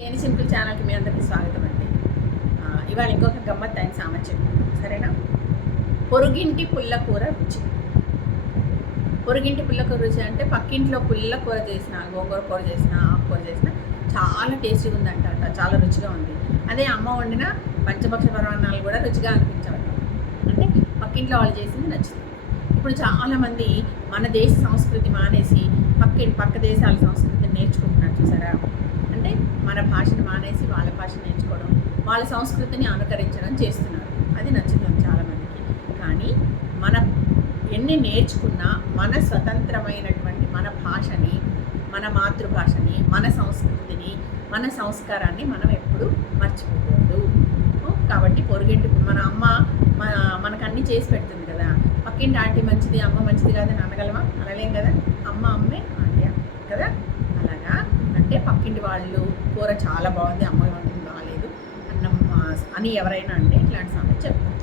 నేను సింపుల్ ఛానల్కి మీ అందరికీ స్వాగతం అండి. ఇవాళ ఇంకొక గమ్మత్ అయిన సామర్థ్యం, సరేనా? పొరుగింటి పుల్లకూర రుచి. పొరుగింటి పుల్లకూర రుచి అంటే పక్కింట్లో పుల్లకూర చేసిన, గోంగూర కూర చేసిన, ఆకుకూర చేసిన చాలా టేస్టీగా ఉందంట, చాలా రుచిగా ఉంది. అదే అమ్మ వండిన పంచభక్ష పరమాన్నాలు కూడా రుచిగా అనిపించవట. అంటే పక్కింట్లో వాళ్ళు చేసింది నచ్చుతుంది. ఇప్పుడు చాలామంది మన దేశ సంస్కృతి మానేసి పక్క దేశాల సంస్కృతిని నేర్చుకుంటున్నారు, చూసారా? అంటే మన భాషను మానేసి వాళ్ళ భాష నేర్చుకోవడం, వాళ్ళ సంస్కృతిని అనుకరించడం చేస్తున్నారు. అది నచ్చుతుంది చాలామందికి. కానీ మన ఎన్ని నేర్చుకున్నా మన స్వతంత్రమైనటువంటి మన భాషని, మన మాతృభాషని, మన సంస్కృతిని, మన సంస్కారాన్ని మనం ఎప్పుడూ మర్చిపోకూడదు. కాబట్టి పొరుగింటి మన అమ్మ మనకు అన్నీ చేసి పెడుతుంది కదా. పక్కింటి ఆంటీ మంచిది, అమ్మ మంచిది కాదని అనగలమా? అనలేం కదా. అమ్మ అమ్మే, ఆంటీ కదా. అలాగా అంటే పక్కింటి వాళ్ళు కూర చాలా బాగుంది, అమ్మ వండింది బాగాలేదు అన్నం అని ఎవరైనా అంటే ఇట్లాంటి సమస్య చెప్తారు.